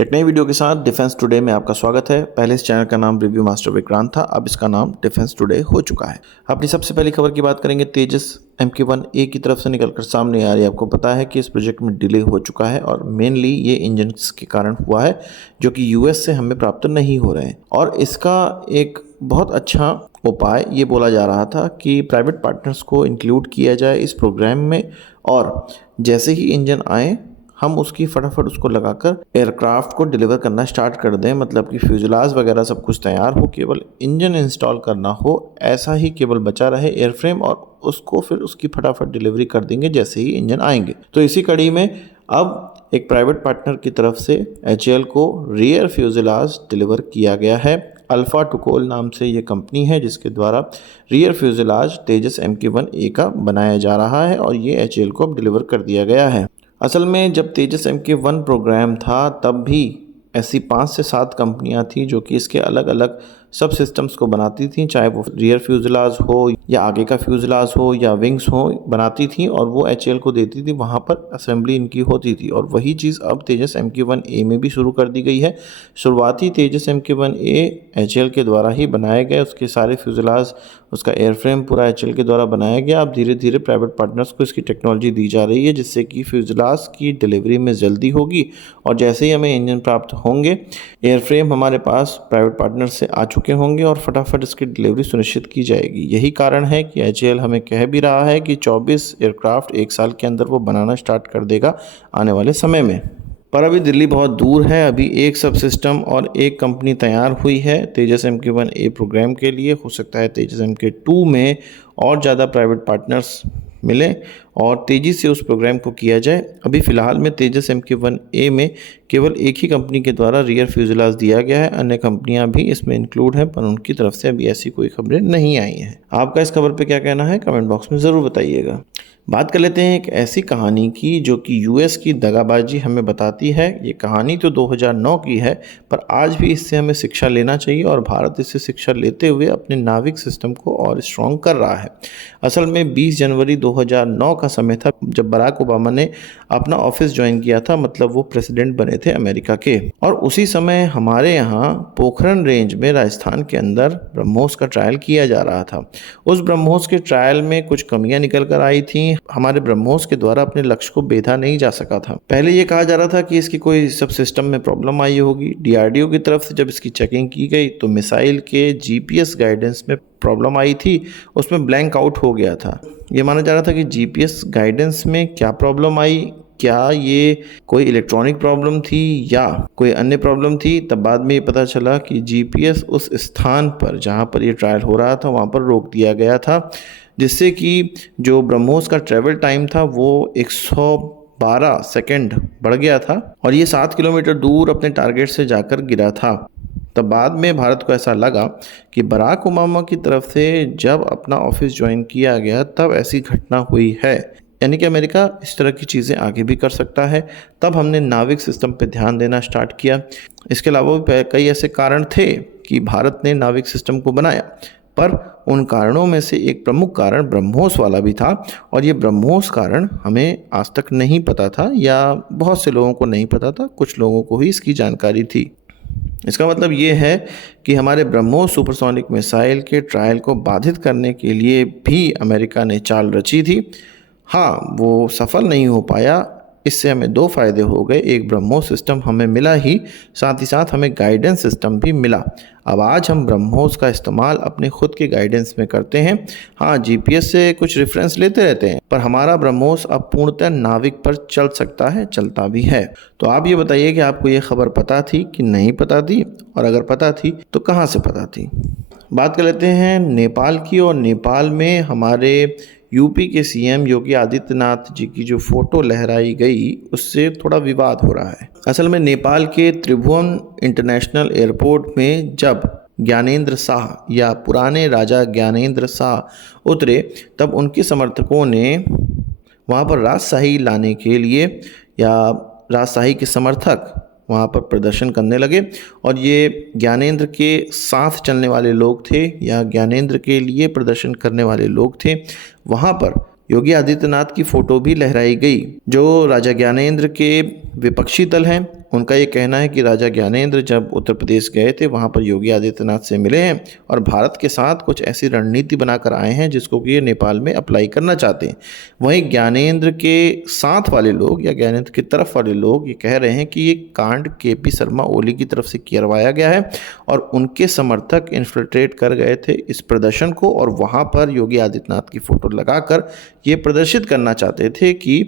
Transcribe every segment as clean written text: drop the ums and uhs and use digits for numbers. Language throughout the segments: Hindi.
एक नई वीडियो के साथ डिफेंस टुडे में आपका स्वागत है। पहले इस चैनल का नाम रिव्यू मास्टर विक्रांत था, अब इसका नाम डिफेंस टुडे हो चुका है। अपनी सबसे पहली खबर की बात करेंगे। तेजस MK1A की तरफ से निकलकर सामने आ रही है। आपको पता है कि इस प्रोजेक्ट में डिले हो चुका है और मेनली ये इंजन के कारण हुआ है जो कि US से हमें प्राप्त नहीं हो रहे हैं। और इसका एक बहुत अच्छा उपाय ये बोला जा रहा था कि प्राइवेट पार्टनर्स को इंक्लूड किया जाए इस प्रोग्राम में, और जैसे ही इंजन आए हम उसकी फटाफट उसको लगाकर एयरक्राफ्ट को डिलीवर करना स्टार्ट कर दें। मतलब कि फ्यूजलाज वगैरह सब कुछ तैयार हो, केवल इंजन इंस्टॉल करना हो, ऐसा ही केवल बचा रहे एयरफ्रेम, और उसको फिर उसकी फटाफट डिलीवरी कर देंगे जैसे ही इंजन आएंगे। तो इसी कड़ी में अब एक प्राइवेट पार्टनर की तरफ से HAL को रियर फ्यूजलाज डिलीवर किया गया है। अल्फा टुकोल नाम से ये कंपनी है जिसके द्वारा रियर फ्यूजलाज तेजस MK1A का बनाया जा रहा है और ये HAL को अब डिलीवर कर दिया गया है। असल में जब तेजस MK1 प्रोग्राम था तब भी ऐसी 5 से 7 कंपनियां थी जो कि इसके अलग अलग सब सिस्टम्स को बनाती थी, चाहे वो रियर फ्यूजलाज हो या आगे का फ्यूजलाज हो या विंग्स हो, बनाती थी और वो HAL को देती थी। वहाँ पर असेंबली इनकी होती थी और वही चीज़ अब तेजस MK1A में भी शुरू कर दी गई है। शुरुआती तेजस MK1A HAL के द्वारा ही बनाया गया, उसके सारे फ्यूजलाज, उसका एयरफ्रेम पूरा HAL के द्वारा बनाया गया। अब धीरे धीरे प्राइवेट पार्टनर्स को इसकी टेक्नोलॉजी दी जा रही है जिससे कि फ्यूजलाज की डिलीवरी में जल्दी होगी और जैसे ही हमें इंजन प्राप्त होंगे, एयरफ्रेम हमारे पास प्राइवेट पार्टनर से आ चुके होंगे और फटाफट इसकी डिलीवरी सुनिश्चित की जाएगी। यही कारण है कि HAL हमें कह भी रहा है कि 24 एयरक्राफ्ट 1 साल के अंदर वो बनाना स्टार्ट कर देगा आने वाले समय में। पर अभी दिल्ली बहुत दूर है। अभी एक सब सिस्टम और एक कंपनी तैयार हुई है तेजस MK1A प्रोग्राम के लिए। हो सकता है तेजस MK2 में और ज़्यादा प्राइवेट पार्टनर्स मिलें और तेज़ी से उस प्रोग्राम को किया जाए। अभी फ़िलहाल में तेजस MK1A में केवल एक ही कंपनी के द्वारा रियर फ्यूजलाज दिया गया है, अन्य कंपनियां भी इसमें इंक्लूड हैं पर उनकी तरफ से अभी ऐसी कोई खबरें नहीं आई हैं। आपका इस खबर पे क्या कहना है कमेंट बॉक्स में ज़रूर बताइएगा। बात कर लेते हैं एक ऐसी कहानी की जो कि US की दगाबाजी हमें बताती है। ये कहानी तो 2009 की है पर आज भी इससे हमें शिक्षा लेना चाहिए और भारत इससे शिक्षा लेते हुए अपने नाविक सिस्टम को और स्ट्रॉन्ग कर रहा है। असल में 20 जनवरी 2009 का समय था जब बराक ओबामा ने अपना ऑफिस ज्वाइन किया था, मतलब वो प्रेसिडेंट बने थे अमेरिका के। और उसी समय हमारे यहाँ पोखरण रेंज में राजस्थान के अंदर ब्रह्मोस का ट्रायल किया जा रहा था। उस ब्रह्मोस के ट्रायल में कुछ कमियां निकल कर आई थी। हमारे ब्रह्मोस के द्वारा अपने लक्ष्य को बेधा नहीं जा सका था। पहले ये कहा जा रहा था कि इसकी कोई सब सिस्टम में प्रॉब्लम आई होगी। DRDO की तरफ से जब इसकी चेकिंग की गई तो मिसाइल के GPS गाइडेंस में प्रॉब्लम आई थी, उसमें ब्लैंक आउट हो गया था। ये माना जा रहा था कि GPS गाइडेंस में क्या प्रॉब्लम आई, क्या ये कोई इलेक्ट्रॉनिक प्रॉब्लम थी या कोई अन्य प्रॉब्लम थी। तब बाद में ये पता चला कि GPS उस स्थान पर जहाँ पर ये ट्रायल हो रहा था वहाँ पर रोक दिया गया था, जिससे कि जो ब्रह्मोस का ट्रैवल टाइम था वो 112 सेकंड बढ़ गया था और ये 7 किलोमीटर दूर अपने टारगेट से जाकर गिरा था। तब बाद में भारत को ऐसा लगा कि बराक ओबामा की तरफ से जब अपना ऑफिस ज्वाइन किया गया तब ऐसी घटना हुई है, यानी कि अमेरिका इस तरह की चीज़ें आगे भी कर सकता है। तब हमने नाविक सिस्टम पर ध्यान देना स्टार्ट किया। इसके अलावा भी कई ऐसे कारण थे कि भारत ने नाविक सिस्टम को बनाया, पर उन कारणों में से एक प्रमुख कारण ब्रह्मोस वाला भी था और ये ब्रह्मोस कारण हमें आज तक नहीं पता था या बहुत से लोगों को नहीं पता था, कुछ लोगों को ही इसकी जानकारी थी। इसका मतलब ये है कि हमारे ब्रह्मोस सुपरसोनिक मिसाइल के ट्रायल को बाधित करने के लिए भी अमेरिका ने चाल रची थी। हाँ, वो सफल नहीं हो पाया। इससे हमें 2 फायदे हो गए, एक ब्रह्मोस सिस्टम हमें मिला ही साथ हमें गाइडेंस सिस्टम भी मिला। अब आज हम ब्रह्मोस का इस्तेमाल अपने खुद के गाइडेंस में करते हैं। हाँ, GPS से कुछ रेफरेंस लेते रहते हैं पर हमारा ब्रह्मोस अब पूर्णतः नाविक पर चल सकता है, चलता भी है। तो आप ये बताइए कि आपको ये खबर पता थी कि नहीं पता थी, और अगर पता थी तो कहाँ से पता थी। बात कर लेते हैं नेपाल की, और नेपाल में हमारे UP के CM योगी आदित्यनाथ जी की जो फोटो लहराई गई उससे थोड़ा विवाद हो रहा है। असल में नेपाल के त्रिभुवन इंटरनेशनल एयरपोर्ट में जब ज्ञानेंद्र शाह या पुराने राजा ज्ञानेंद्र शाह उतरे तब उनके समर्थकों ने वहाँ पर राजशाही लाने के लिए या राजशाही के समर्थक वहाँ पर प्रदर्शन करने लगे और ये ज्ञानेंद्र के साथ चलने वाले लोग थे या ज्ञानेंद्र के लिए प्रदर्शन करने वाले लोग थे। वहाँ पर योगी आदित्यनाथ की फ़ोटो भी लहराई गई। जो राजा ज्ञानेंद्र के विपक्षी दल हैं उनका ये कहना है कि राजा ज्ञानेंद्र जब उत्तर प्रदेश गए थे वहाँ पर योगी आदित्यनाथ से मिले हैं और भारत के साथ कुछ ऐसी रणनीति बनाकर आए हैं जिसको कि ये नेपाल में अप्लाई करना चाहते हैं। वहीं ज्ञानेंद्र के साथ वाले लोग या ज्ञानेंद्र की तरफ वाले लोग ये कह रहे हैं कि ये कांड केपी शर्मा ओली की तरफ से करवाया गया है और उनके समर्थक इन्फिल्ट्रेट कर गए थे इस प्रदर्शन को और वहाँ पर योगी आदित्यनाथ की फ़ोटो लगाकर ये प्रदर्शित करना चाहते थे कि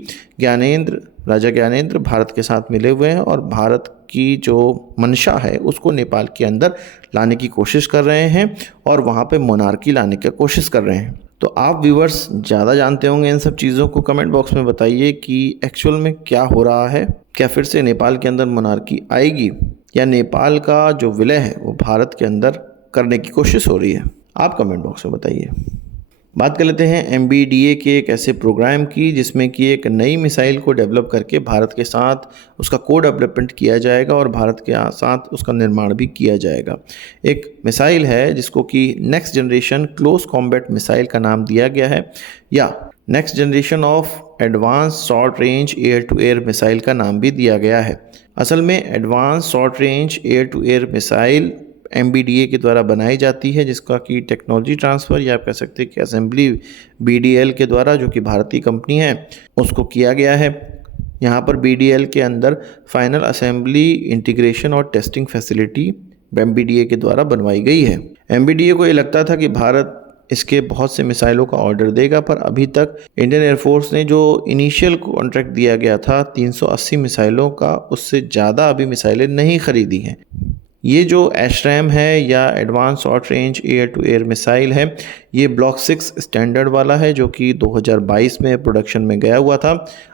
राजा ज्ञानेंद्र भारत के साथ मिले हुए हैं और भारत की जो मंशा है उसको नेपाल के अंदर लाने की कोशिश कर रहे हैं और वहाँ पे मोनार्की लाने की कोशिश कर रहे हैं। तो आप व्यूवर्स ज़्यादा जानते होंगे इन सब चीज़ों को, कमेंट बॉक्स में बताइए कि एक्चुअल में क्या हो रहा है। क्या फिर से नेपाल के अंदर मोनार्की आएगी या नेपाल का जो विलय है वो भारत के अंदर करने की कोशिश हो रही है? आप कमेंट बॉक्स में बताइए। बात कर लेते हैं MBDA के एक ऐसे प्रोग्राम की जिसमें कि एक नई मिसाइल को डेवलप करके भारत के साथ उसका कोड डेवलपमेंट किया जाएगा और भारत के साथ उसका निर्माण भी किया जाएगा। एक मिसाइल है जिसको कि next generation close combat missile का नाम दिया गया है या next generation of advance short range air to air missile का नाम भी दिया गया है। असल में advance short range air to air missile MBDA के द्वारा बनाई जाती है जिसका कि टेक्नोलॉजी ट्रांसफ़र या आप कह सकते हैं कि असेंबली BDL के द्वारा, जो कि भारतीय कंपनी है, उसको किया गया है। यहाँ पर BDL के अंदर फाइनल असेंबली इंटीग्रेशन और टेस्टिंग फैसिलिटी MBDA के द्वारा बनवाई गई है। MBDA को ये लगता था कि भारत इसके बहुत से मिसाइलों का ऑर्डर देगा, पर अभी तक इंडियन एयरफोर्स ने जो इनिशियल कॉन्ट्रैक्ट दिया गया था 380 मिसाइलों का, उससे ज़्यादा अभी मिसाइलें नहीं खरीदी हैं। ये जो ASRAAM है या advance short range air to air missile है, ये ब्लॉक 6 स्टैंडर्ड वाला है जो कि 2022 में प्रोडक्शन में गया हुआ था।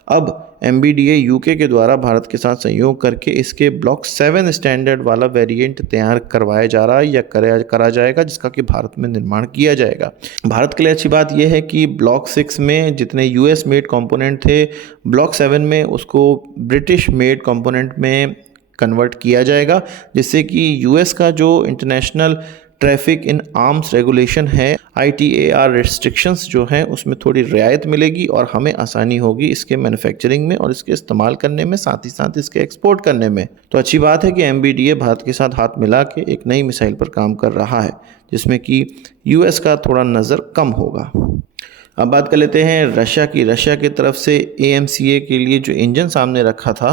अब MBDA UK के द्वारा भारत के साथ सहयोग करके इसके ब्लॉक 7 स्टैंडर्ड वाला वेरिएंट तैयार करवाया जा रहा है या करा जाएगा, जिसका कि भारत में निर्माण किया जाएगा। भारत के लिए अच्छी बात यह है कि ब्लॉक 6 में जितने US मेड कंपोनेंट थे, ब्लॉक 7 में उसको ब्रिटिश मेड कंपोनेंट में कन्वर्ट किया जाएगा, जिससे कि US का जो international traffic in arms regulation है, ITAR रिस्ट्रिक्शंस जो हैं, उसमें थोड़ी रियायत मिलेगी और हमें आसानी होगी इसके मैन्युफैक्चरिंग में और इसके इस्तेमाल करने में, साथ ही साथ इसके एक्सपोर्ट करने में। तो अच्छी बात है कि MBDA भारत के साथ हाथ मिला के एक नई मिसाइल पर काम कर रहा है जिसमें कि US का थोड़ा नज़र कम होगा। अब बात कर लेते हैं रशिया की। रशिया की तरफ से AMCA के लिए जो इंजन सामने रखा था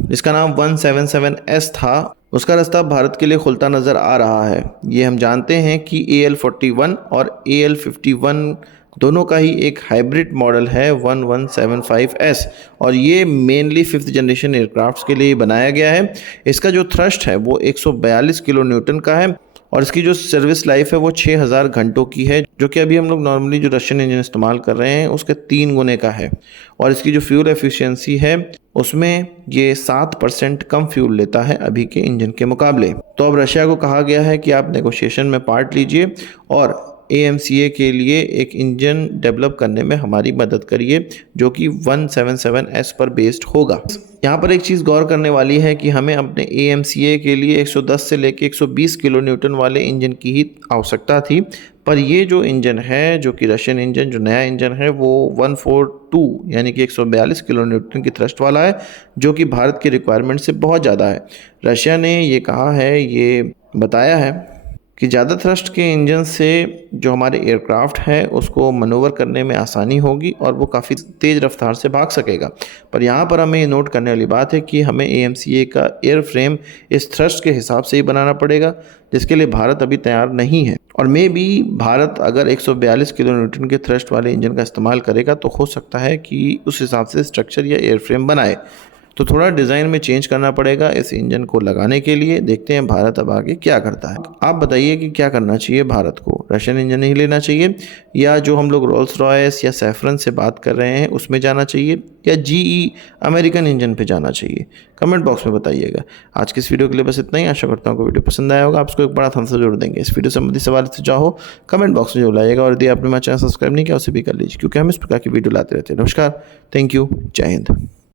जिसका नाम 177S था, उसका रास्ता भारत के लिए खुलता नज़र आ रहा है। ये हम जानते हैं कि AL-41 और AL-51 दोनों का ही एक हाइब्रिड मॉडल है 1175S और ये मेनली 5th जनरेशन एयरक्राफ्ट्स के लिए बनाया गया है। इसका जो थ्रस्ट है वो 142 किलो न्यूटन का है और इसकी जो सर्विस लाइफ है वो 6000 घंटों की है, जो कि अभी हम लोग नॉर्मली जो रशियन इंजन इस्तेमाल कर रहे हैं उसके 3 गुने का है। और इसकी जो फ्यूल एफिशिएंसी है उसमें ये 7% कम फ्यूल लेता है अभी के इंजन के मुकाबले। तो अब रशिया को कहा गया है कि आप नेगोशिएशन में पार्ट लीजिए और AMCA के लिए एक इंजन डेवलप करने में हमारी मदद करिए जो कि 177S पर बेस्ड होगा। यहाँ पर एक चीज़ गौर करने वाली है कि हमें अपने AMCA के लिए 110 से लेकर 120 किलो न्यूटन वाले इंजन की ही आवश्यकता थी, पर ये जो इंजन है, जो कि रशियन इंजन, जो नया इंजन है, वो 142 यानी कि 142 किलो न्यूटन की थ्रस्ट वाला है, जो कि भारत की रिक्वायरमेंट से बहुत ज़्यादा है। रशिया ने ये कहा है, ये बताया है कि ज़्यादा थ्रस्ट के इंजन से जो हमारे एयरक्राफ्ट है उसको मनोवर करने में आसानी होगी और वो काफ़ी तेज़ रफ्तार से भाग सकेगा। पर यहाँ पर हमें ये नोट करने वाली बात है कि हमें AMCA का एयर फ्रेम इस थ्रस्ट के हिसाब से ही बनाना पड़ेगा, जिसके लिए भारत अभी तैयार नहीं है। और मे बी भारत अगर 142 किलो न्यूटन के थ्रस्ट वाले इंजन का इस्तेमाल करेगा तो हो सकता है कि उस हिसाब से स्ट्रक्चर या एयर फ्रेम बनाए, तो थोड़ा डिज़ाइन में चेंज करना पड़ेगा इस इंजन को लगाने के लिए। देखते हैं भारत अब आगे क्या करता है। आप बताइए कि क्या करना चाहिए भारत को, रशियन इंजन ही लेना चाहिए या जो हम लोग रोल्स रॉयस या सैफरन से बात कर रहे हैं उसमें जाना चाहिए या GE अमेरिकन इंजन पे जाना चाहिए? कमेंट बॉक्स में बताइएगा। आज की इस वीडियो के लिए बस इतना ही। आशा करता हूँ कि वीडियो पसंद आया होगा। आपको एक बड़ा थम्स अप जरूर देंगे। इस वीडियो संबंधी सवाल से चाहो कमेंट बॉक्स में जरूर लाइएगा और यदि आपने मेरा चैनल सब्सक्राइब नहीं किया उसे भी कर लीजिए, क्योंकि हम इस प्रकार की वीडियो लाते रहते हैं। नमस्कार, थैंक यू, जय हिंद।